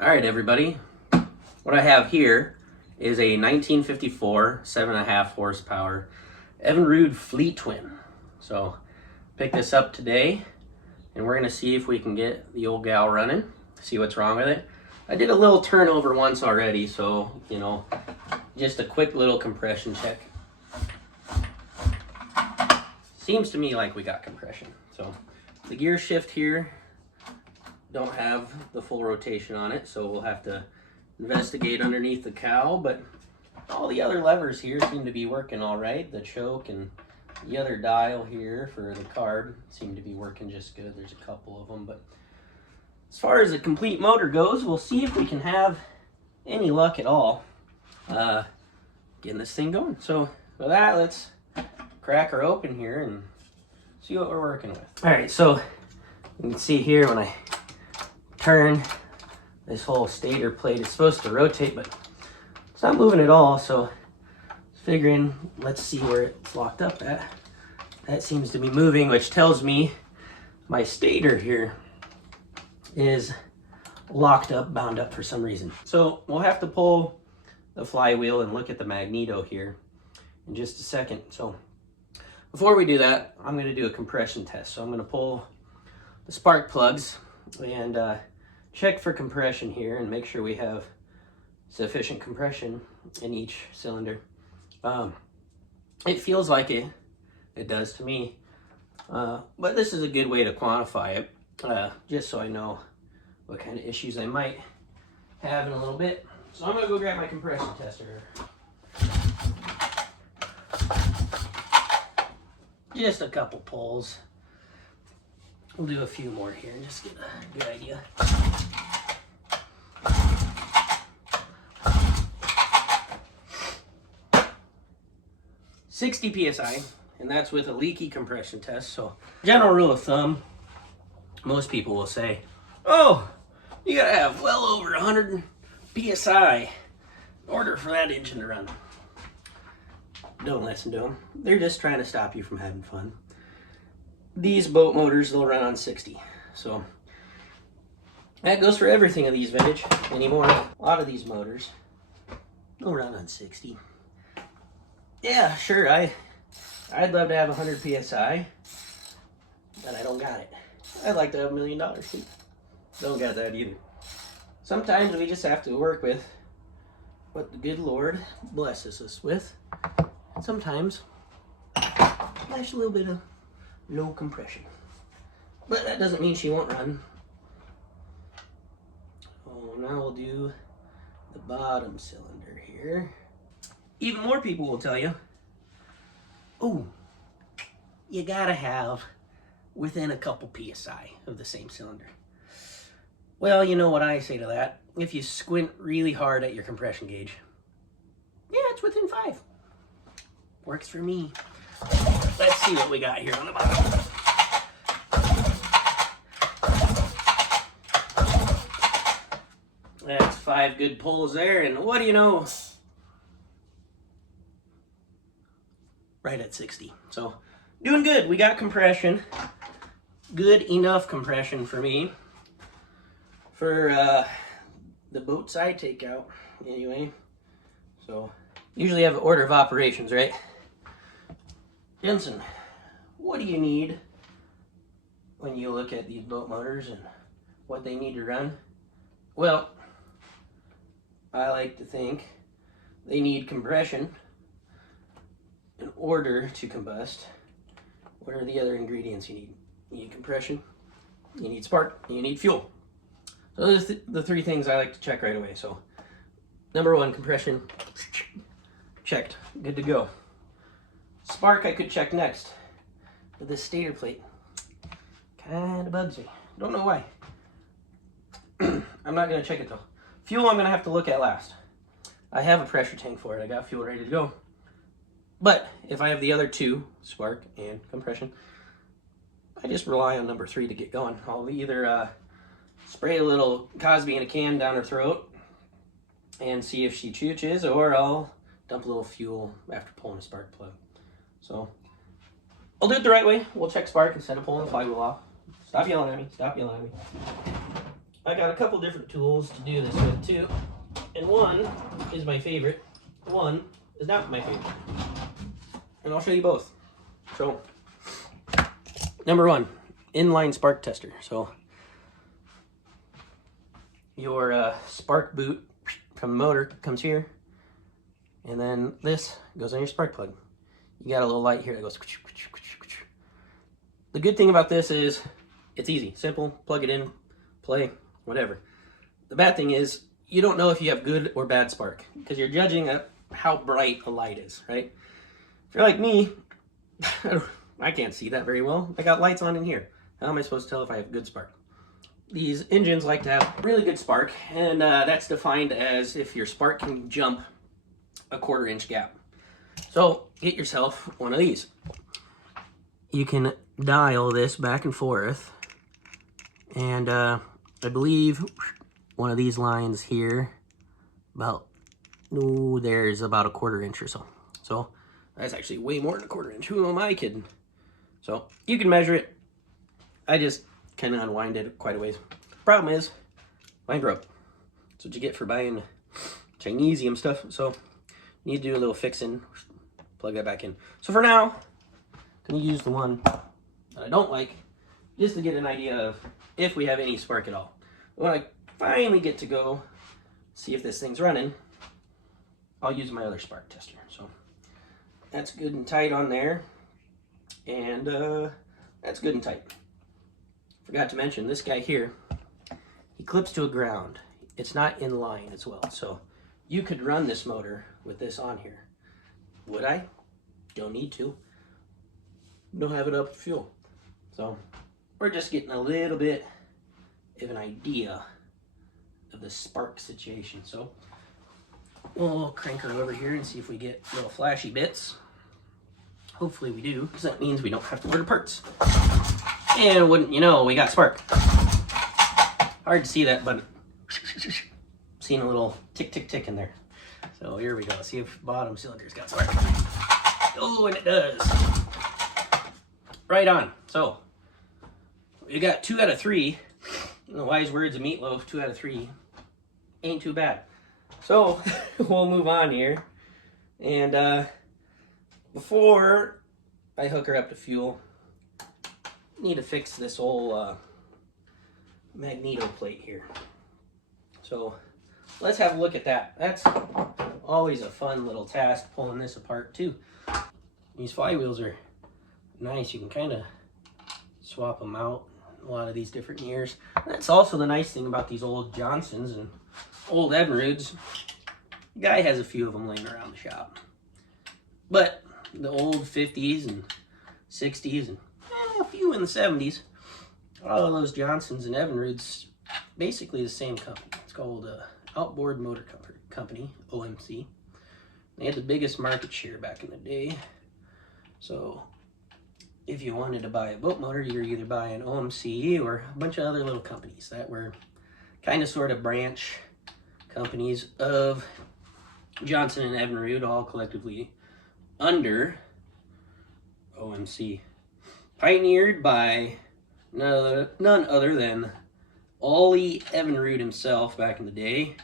All right, everybody. What I have here is a 1954 7.5 horsepower Evinrude Fleetwin. So picked this up today, and we're gonna see if we can get the old gal running, see what's wrong with it. I did a little turnover once already, so just a quick little compression check. Seems to me like we got compression. So the gear shift here don't have the full rotation on it, so we'll have to investigate underneath the cowl, but all the other levers here seem to be working all right. The choke and the other dial here for the carb seem to be working just good. There's a couple of them, but as far as the complete motor goes, we'll see if we can have any luck at all getting this thing going. So with that, let's crack her open here and see what we're working with. All right, so you can see here when I turn, this whole stator plate is supposed to rotate, but it's not moving at all. So figuring, let's see where it's locked up at. That seems to be moving, which tells me my stator here is locked up, bound up for some reason. So we'll have to pull the flywheel and look at the Magneto here in just a second. So before we do that, I'm going to do a compression test. So I'm going to pull the spark plugs and check for compression here and make sure we have sufficient compression in each cylinder. It feels like it does to me, but this is a good way to quantify it, just so I know what kind of issues I might have in a little bit. So I'm going to go grab my compression tester. Just a couple pulls. We'll do a few more here and just get a good idea. .60 psi, and that's with a leaky compression test. So general rule of thumb, most people will say, oh, you gotta have well over 100 psi in order for that engine to run. Don't listen to them. They're just trying to stop you from having fun. These boat motors, they'll run on 60. So that goes for everything of these vintage anymore. A lot of these motors, they'll run on 60. Yeah, sure, I'd love to have 100 psi, but I don't got it. I'd like to have $1 million too. Don't got that either. Sometimes we just have to work with what the good Lord blesses us with. Sometimes there's a little bit of low compression, but that doesn't mean she won't run. Oh, now we'll do the bottom cylinder here. Even more people will tell you, oh, you gotta have within a couple psi of the same cylinder. Well, you know what I say to that? If you squint really hard at your compression gauge, yeah, it's within 5. Works for me. Let's see what we got here on the bottom. That's 5 good pulls there, and what do you know? Right at 60. So doing good. We got compression. Good enough compression for me. For the boat side takeout, anyway. So usually have an order of operations, right? Jensen, what do you need when you look at these boat motors and what they need to run? Well, I like to think they need compression in order to combust. What are the other ingredients you need? You need compression, you need spark, you need fuel. So those are the 3 things I like to check right away. So number 1, compression, checked, good to go. Spark I could check next, but this stator plate kind of bugs me. Don't know why. I'm not going to check it though. Fuel I'm going to have to look at last. I have a pressure tank for it. I got fuel ready to go. But if I have the other 2, spark and compression, I just rely on number 3 to get going. I'll either spray a little Cosby in a can down her throat and see if she chooches, or I'll dump a little fuel after pulling a spark plug. So I'll do it the right way. We'll check spark instead of pulling the flywheel off. Stop yelling at me. Stop yelling at me. I got a couple different tools to do this with too. And one is my favorite. One is not my favorite. And I'll show you both. So, number one, inline spark tester. So, your spark boot from the motor comes here. And then this goes on your spark plug. You got a little light here that goes. The good thing about this is it's easy, simple, plug it in, play, whatever. The bad thing is you don't know if you have good or bad spark because you're judging at how bright a light is, right? If you're like me, I can't see that very well. I got lights on in here. How am I supposed to tell if I have good spark? These engines like to have really good spark, and that's defined as if your spark can jump a 1/4 inch gap. So get yourself one of these. You can dial this back and forth, and I believe one of these lines here, there's about a 1/4 inch or so. So that's actually way more than a 1/4 inch. Who am I kidding? So you can measure it. I just kind of unwind it quite a ways. Problem is, mine broke. That's what you get for buying Chinesium stuff. So you need to do a little fixing, plug that back in. So for now, I'm gonna use the one that I don't like, just to get an idea of if we have any spark at all. When I finally get to go see if this thing's running, I'll use my other spark tester. So that's good and tight on there, and that's good and tight. Forgot to mention this guy here, he clips to a ground. It's not in line as well, so you could run this motor with this on here. Would I? Don't need to. Don't have it up for fuel. So we're just getting a little bit of an idea of the spark situation. So we'll crank her over here and see if we get little flashy bits. Hopefully we do, because that means we don't have to order parts. And wouldn't you know, we got spark. Hard to see that, but seen a little tick, tick, tick in there. So here we go. See if bottom cylinder's got spark. Oh, and it does. Right on. So we got 2 out of 3. In the wise words of Meatloaf, 2 out of 3 ain't too bad. So we'll move on here. And before I hook her up to fuel, need to fix this whole Magneto plate here. So let's have a look at that. That's always a fun little task, pulling this apart too. These flywheels are nice. You can kind of swap them out a lot of these different years. That's also the nice thing about these old Johnsons and old Evinrudes. The guy has a few of them laying around the shop. But the old 50s and 60s and a few in the 70s, all of those Johnsons and Evinrudes, basically the same company. It's called Outboard Motor Company, OMC. They had the biggest market share back in the day. So if you wanted to buy a boat motor, you were either buy an OMC or a bunch of other little companies that were kind of sort of branch companies of Johnson and Evinrude, all collectively under OMC. Pioneered by none other than Ollie Evinrude himself back in the day.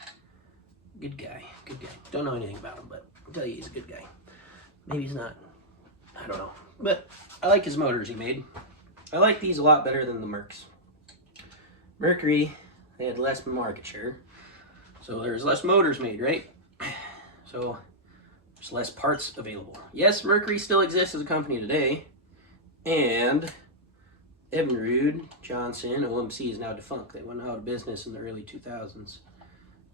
Good guy, good guy. Don't know anything about him, but I'll tell you he's a good guy. Maybe he's not, I don't know. But I like his motors he made. I like these a lot better than the Mercs. Mercury, they had less market share, so there's less motors made, right? So there's less parts available. Yes, Mercury still exists as a company today, and Evinrude, Johnson, OMC is now defunct. They went out of business in the early 2000s.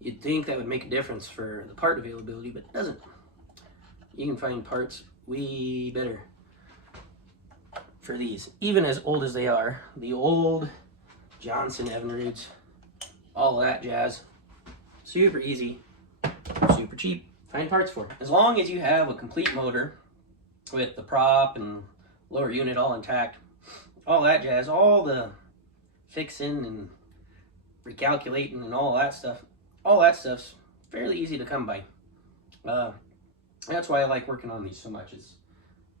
You'd think that would make a difference for the part availability, but it doesn't. You can find parts way better for these. Even as old as they are, the old Johnson Evinrudes, all of that jazz, super easy, super cheap. Find parts for it. As long as you have a complete motor with the prop and lower unit all intact, all that jazz, all the fixing and recalculating and all that stuff's fairly easy to come by. That's why I like working on these so much. Is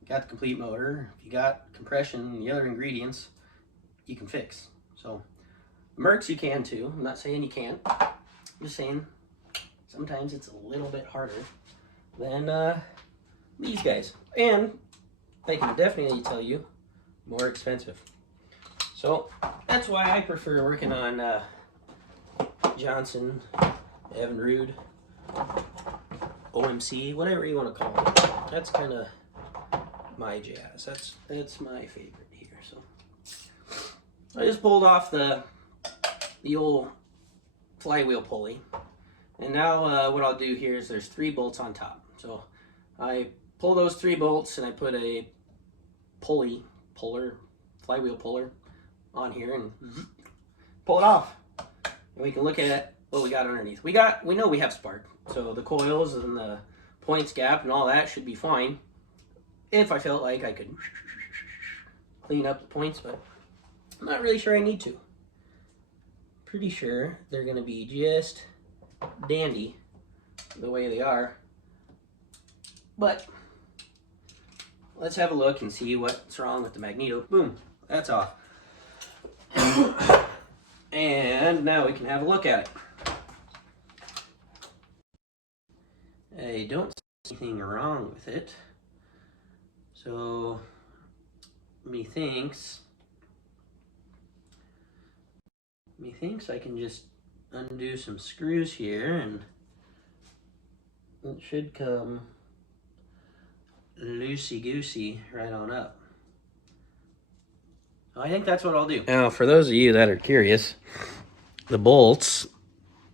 you got the complete motor, if you got compression and the other ingredients, you can fix. So Mercs you can too. I'm not saying you can't. I'm just saying sometimes it's a little bit harder than these guys. And I can definitely tell you, more expensive. So that's why I prefer working on Johnson, Evinrude, OMC, whatever you want to call it. That's kind of my jazz. That's my favorite here. So I just pulled off the old flywheel pulley, and now what I'll do here is there's 3 bolts on top. So I pull those 3 bolts and I put a flywheel puller on here and pull it off, and we can look at what we got underneath. We know we have spark, so the coils and the points gap and all that should be fine. If I felt like I could clean up the points, but I'm not really sure I need to. Pretty sure they're gonna be just dandy the way they are. But let's have a look and see what's wrong with the Magneto. Boom, that's off. And now we can have a look at it. I don't see anything wrong with it. So methinks I can just undo some screws here and it should come loosey-goosey right on up. I think that's what I'll do. Now, for those of you that are curious, the bolts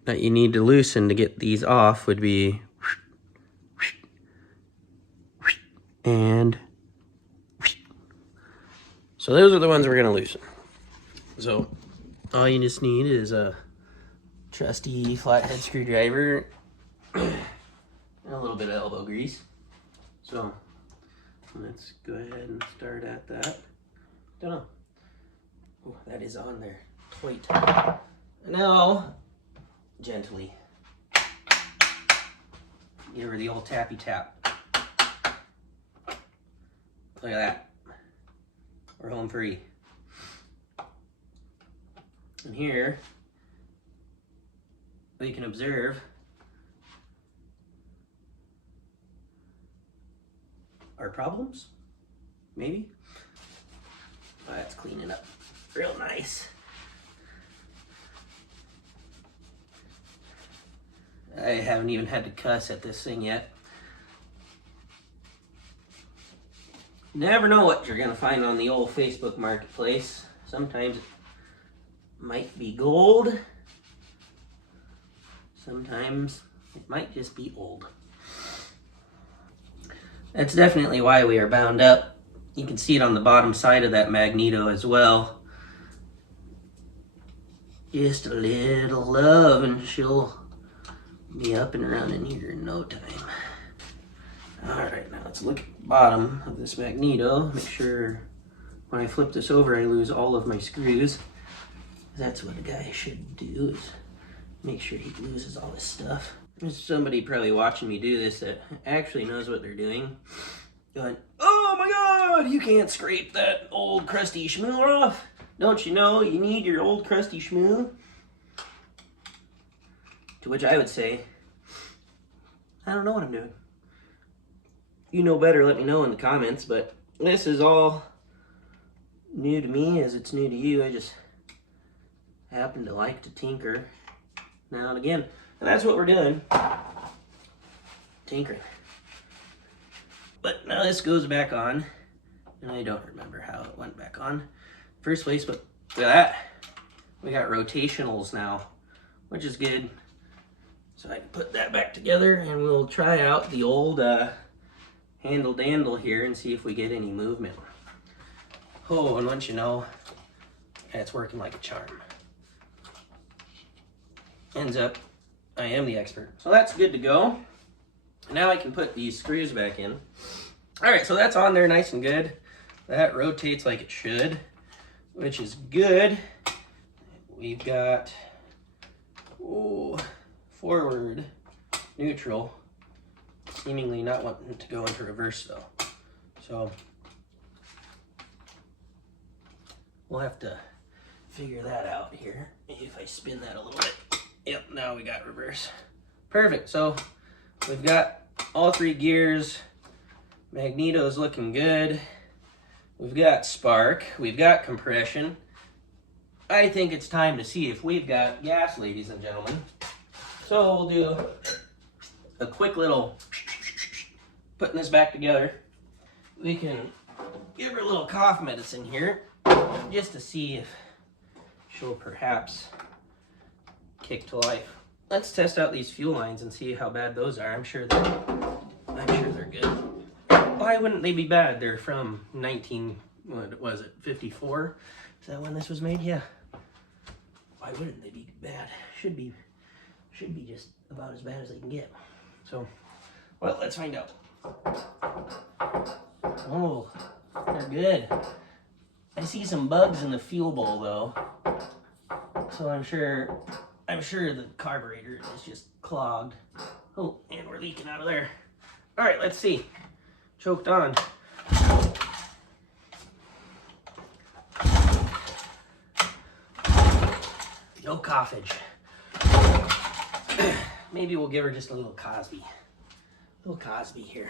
that you need to loosen to get these off would be and so those are the ones we're going to loosen. So all you just need is a trusty flathead screwdriver and a little bit of elbow grease. So let's go ahead and start at that. Don't know. Oh, that is on there. Tight. Now, gently give her the old tappy tap. Look at that. We're home free. And here we can observe our problems, maybe. Oh, that's cleaning up real nice. I haven't even had to cuss at this thing yet. Never know what you're gonna find on the old Facebook marketplace. Sometimes it might be gold. Sometimes it might just be old. That's definitely why we are bound up. You can see it on the bottom side of that Magneto as well. Just a little love and she'll be up and running here in no time. Alright, now let's look at the bottom of this Magneto. Make sure when I flip this over I lose all of my screws. That's what a guy should do, is make sure he loses all his stuff. There's somebody probably watching me do this that actually knows what they're doing. Going, oh my god, you can't scrape that old crusty schmoo off. Don't you know you need your old crusty schmoo? To which I would say, I don't know what I'm doing. You know better, let me know in the comments, but this is all new to me as it's new to you. I just happen to like to tinker now and again. And that's what we're doing. Tinkering. But now this goes back on. And I don't remember how it went back on first place, but look at that. We got rotationals now, which is good. So I can put that back together and we'll try out the old handle dandle here and see if we get any movement. Oh, and once you know, it's working like a charm. Ends up, I am the expert. So that's good to go. Now I can put these screws back in. All right, so that's on there nice and good. That rotates like it should, which is good. We've got forward, neutral, seemingly not wanting to go into reverse though. So we'll have to figure that out here. Maybe if I spin that a little bit. Yep, now we got reverse. Perfect. So we've got all 3 gears. Magneto's looking good. We've got spark. We've got compression. I think it's time to see if we've got gas, ladies and gentlemen. So we'll do a quick little putting this back together. We can give her a little cough medicine here just to see if she'll perhaps kick to life. Let's test out these fuel lines and see how bad those are. I'm sure they're good. Why wouldn't they be bad? They're from 54? Is that when this was made? Yeah. Why wouldn't they be bad? Should be just about as bad as they can get. So, well, let's find out. Oh, they're good. I see some bugs in the fuel bowl though. So I'm sure the carburetor is just clogged. Oh, and we're leaking out of there. All right, let's see. Choked on. No coughage. Maybe we'll give her just a little Cosby. A little Cosby here.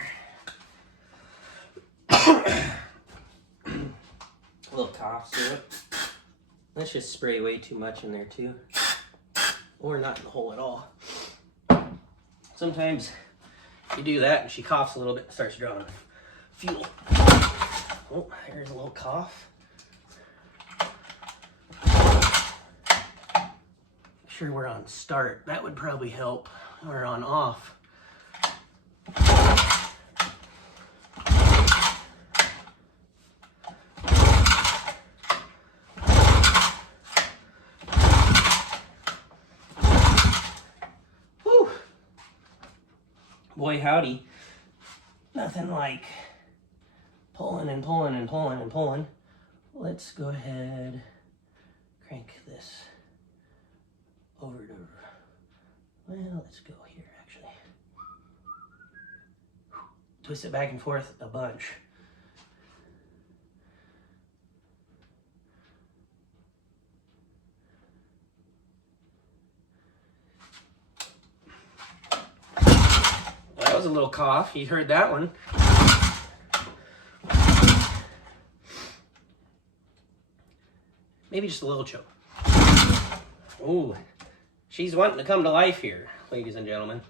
A little cough syrup. Let's just spray way too much in there too. Or not in the hole at all. Sometimes you do that and she coughs a little bit and starts drawing fuel. Oh, there's a little cough. Make sure we're on start. That would probably help. Or on off. Whew. Boy howdy. Nothing like pulling and pulling and pulling and pulling. Let's go ahead, crank this over to, well, let's go here actually. Twist it back and forth a bunch. That was a little cough. You heard that one. Maybe just a little choke. Ooh, she's wanting to come to life here, ladies and gentlemen.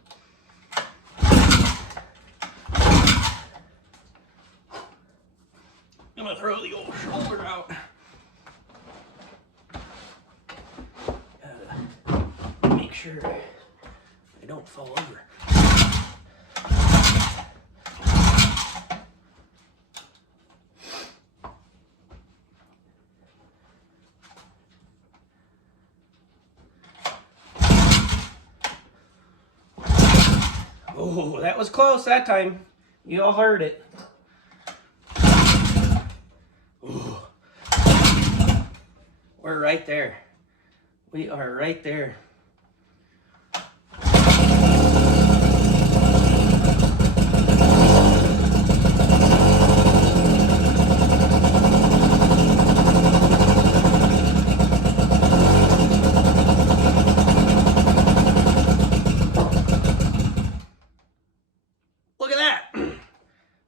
I'm gonna throw the old shoulder out. Gotta make sure I don't fall over. Oh, that was close that time. You all heard it. Ooh. We're right there. We are right there.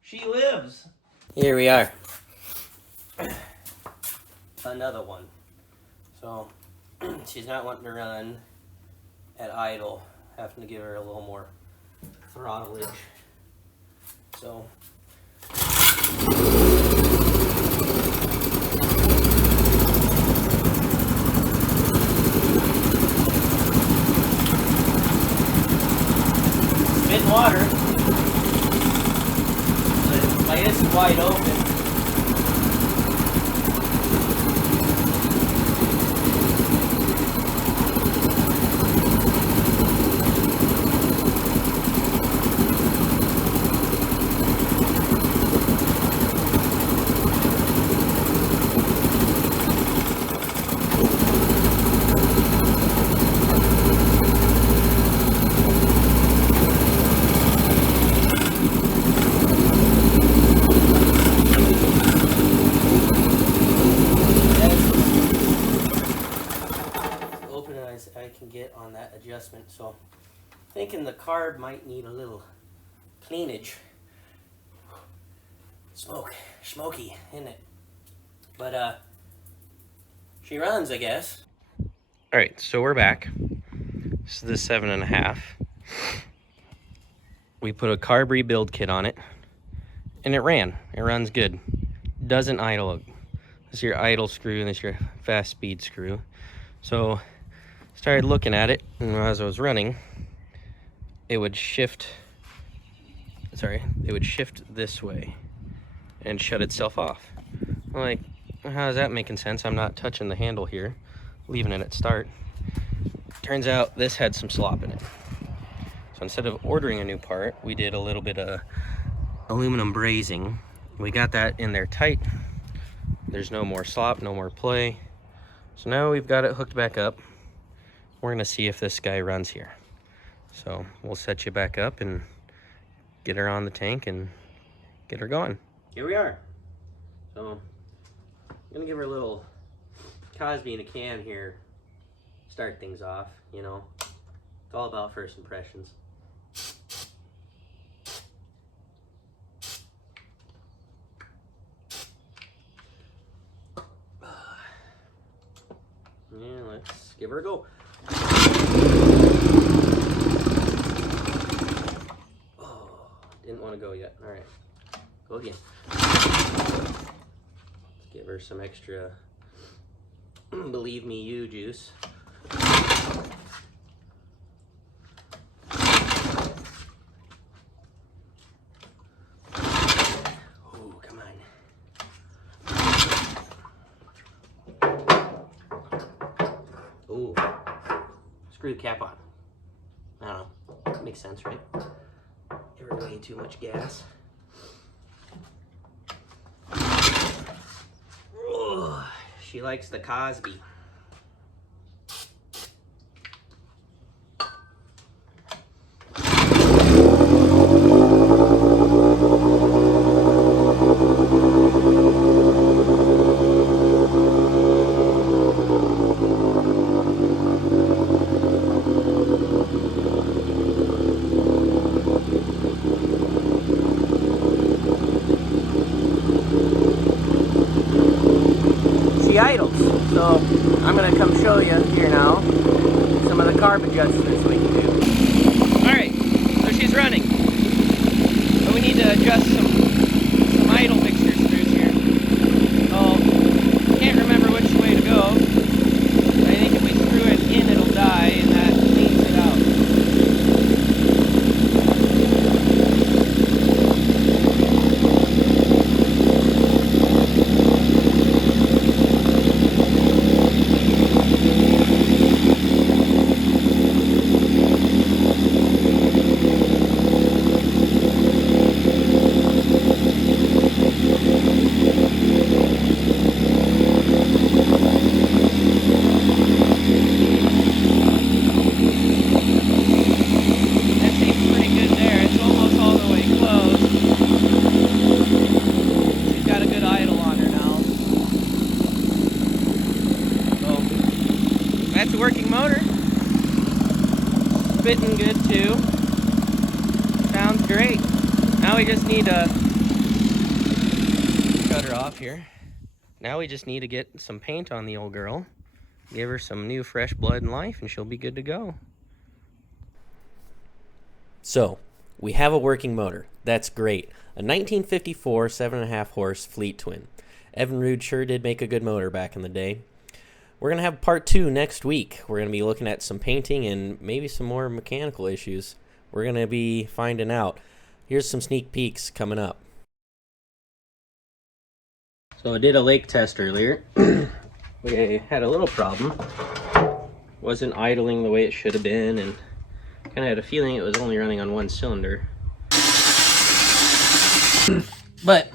She lives. Here we are. Another one. So she's not wanting to run at idle. Having to give her a little more throttlage. So spin water. My head's wide open. Thinking the carb might need a little cleanage. Smoky, isn't it? But she runs, I guess. All right, so we're back. This is the 7.5. We put a carb rebuild kit on it, and it ran. It runs good. Doesn't idle. This is your idle screw, and this is your fast speed screw. So started looking at it, and as I was running, it would shift. It would shift this way and shut itself off. I'm like, how is that making sense? I'm not touching the handle here, leaving it at start. Turns out this had some slop in it. So instead of ordering a new part, we did a little bit of aluminum brazing. We got that in there tight. There's no more slop, no more play. So now we've got it hooked back up. We're gonna see if this guy runs here. So we'll set you back up and get her on the tank and get her going. Here we are. So I'm gonna give her a little Cosby in a can here. Start things off, you know. It's all about first impressions. Yeah, let's give her a go. Oh, didn't want to go yet. All right, go again. Let's give her some extra Believe Me You juice. Oh, come on. Oh, screw the cap on. I don't know. Makes sense, right? Give her way too much gas. Oh, she likes the Cosby. Idles. So I'm going to come show you here now some of the carb adjustments we can do. Alright, so she's running. So we need to adjust some idle mixture screws here. So can't remember which way to go. But I think if we screw it in it'll die and that cleans it out. That's a working motor. Fitting good too. Sounds great. Now we just need to shut her off here. Now we just need to get some paint on the old girl. Give her some new fresh blood and life and she'll be good to go. So, we have a working motor. That's great. A 1954 7.5 horse Fleetwin. Evinrude sure did make a good motor back in the day. We're going to have part 2 next week. We're going to be looking at some painting and maybe some more mechanical issues. We're going to be finding out. Here's some sneak peeks coming up. So I did a lake test earlier. We had a little problem. Wasn't idling the way it should have been, and kind of had a feeling it was only running on one cylinder. But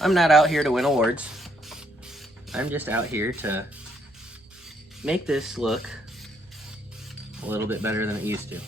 I'm not out here to win awards. I'm just out here to make this look a little bit better than it used to.